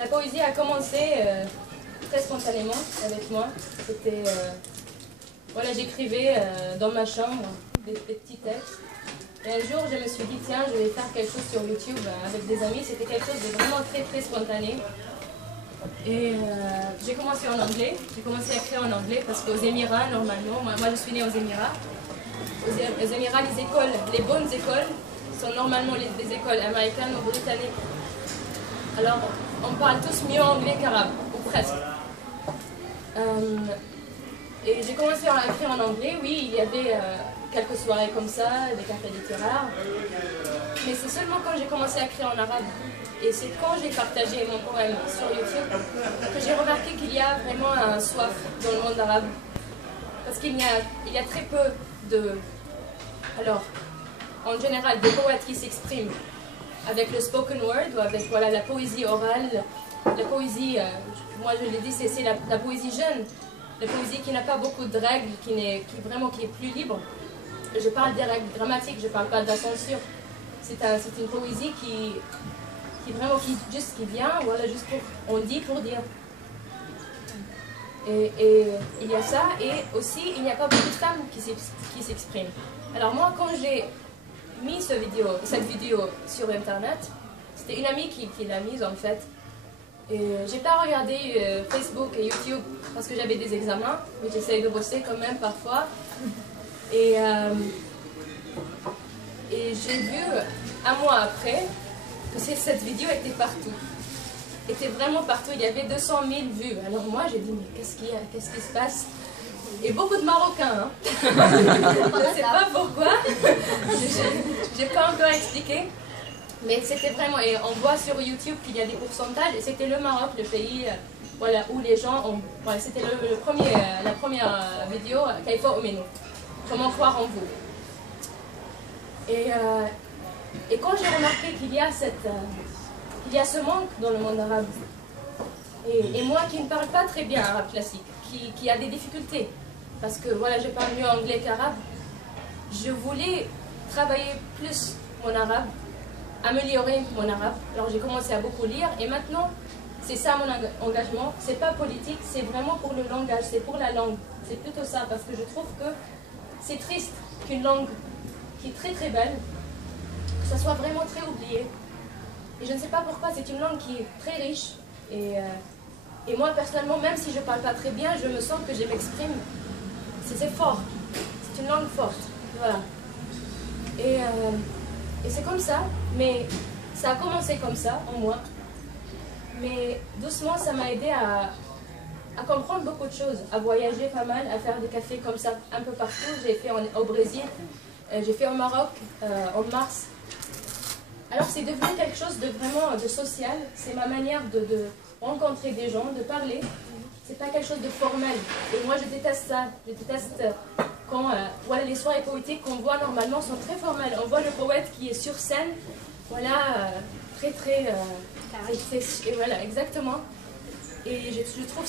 La poésie a commencé très spontanément avec moi. C'était, voilà, j'écrivais dans ma chambre des petits textes. Et un jour, je me suis dit, tiens, je vais faire quelque chose sur YouTube avec des amis. C'était quelque chose de vraiment très, très spontané. Et j'ai commencé en anglais. J'ai commencé à écrire en anglais parce qu'aux Émirats, normalement, moi je suis née aux Émirats. Aux Émirats, les écoles, les bonnes écoles, sont normalement des écoles américaines ou britanniques. Alors, on parle tous mieux anglais qu'arabe, ou presque. Et j'ai commencé à écrire en anglais. Oui, il y avait quelques soirées comme ça, des cafés littéraires. Mais c'est seulement quand j'ai commencé à écrire en arabe, et c'est quand j'ai partagé mon poème sur YouTube, que j'ai remarqué qu'il y a vraiment un soif dans le monde arabe. Parce qu'il y a très peu de... Alors, en général, des poètes qui s'expriment avec le spoken word, ou avec voilà, la poésie orale. La poésie, moi je l'ai dit, c'est la poésie jeune. La poésie qui n'a pas beaucoup de règles, qui est plus libre. Je parle des règles dramatiques, je ne parle pas de la censure. C'est une poésie qui vient, voilà, juste on dit pour dire. Et il y a ça, et aussi il n'y a pas beaucoup de femmes qui s'expriment. Alors moi, quand j'ai mis cette vidéo sur internet, c'était une amie qui l'a mise en fait. Et j'ai pas regardé Facebook et YouTube parce que j'avais des examens, mais j'essaye de bosser quand même parfois. Et j'ai vu un mois après que cette vidéo était partout. Était vraiment partout, il y avait 200 000 vues. Alors moi j'ai dit, mais qu'est-ce qui se passe? Et beaucoup de Marocains, hein. Je ne sais pas pourquoi, j'ai pas encore expliqué. Mais c'était vraiment, et on voit sur YouTube qu'il y a des pourcentages, et c'était le Maroc, le pays voilà, où les gens ont... Voilà, c'était la première vidéo, Kaifa Omeno, comment croire en vous. Et quand j'ai remarqué qu'il y a ce manque dans le monde arabe, et moi qui ne parle pas très bien arabe classique, qui a des difficultés, parce que voilà, je parle mieux anglais qu'arabe, je voulais travailler plus mon arabe, améliorer mon arabe. Alors j'ai commencé à beaucoup lire, et maintenant c'est ça mon engagement. C'est pas politique, c'est vraiment pour le langage, c'est pour la langue. C'est plutôt ça, parce que je trouve que c'est triste qu'une langue qui est très très belle, que ça soit vraiment très oublié. Et je ne sais pas pourquoi, c'est une langue qui est très riche, et moi personnellement, même si je parle pas très bien, je me sens que je m'exprime. C'est fort, c'est une langue forte, voilà. Et c'est comme ça, mais ça a commencé comme ça, en moi. Mais doucement, ça m'a aidé à comprendre beaucoup de choses, à voyager pas mal, à faire des cafés comme ça un peu partout. J'ai fait au Brésil, j'ai fait au Maroc en mars. Alors c'est devenu quelque chose de vraiment social. C'est ma manière de rencontrer des gens, de parler. C'est pas quelque chose de formel. Et moi je déteste ça. Je déteste quand voilà, les soirées poétiques qu'on voit normalement sont très formelles. On voit le poète qui est sur scène, voilà, très très... et voilà, exactement. Et je trouve ça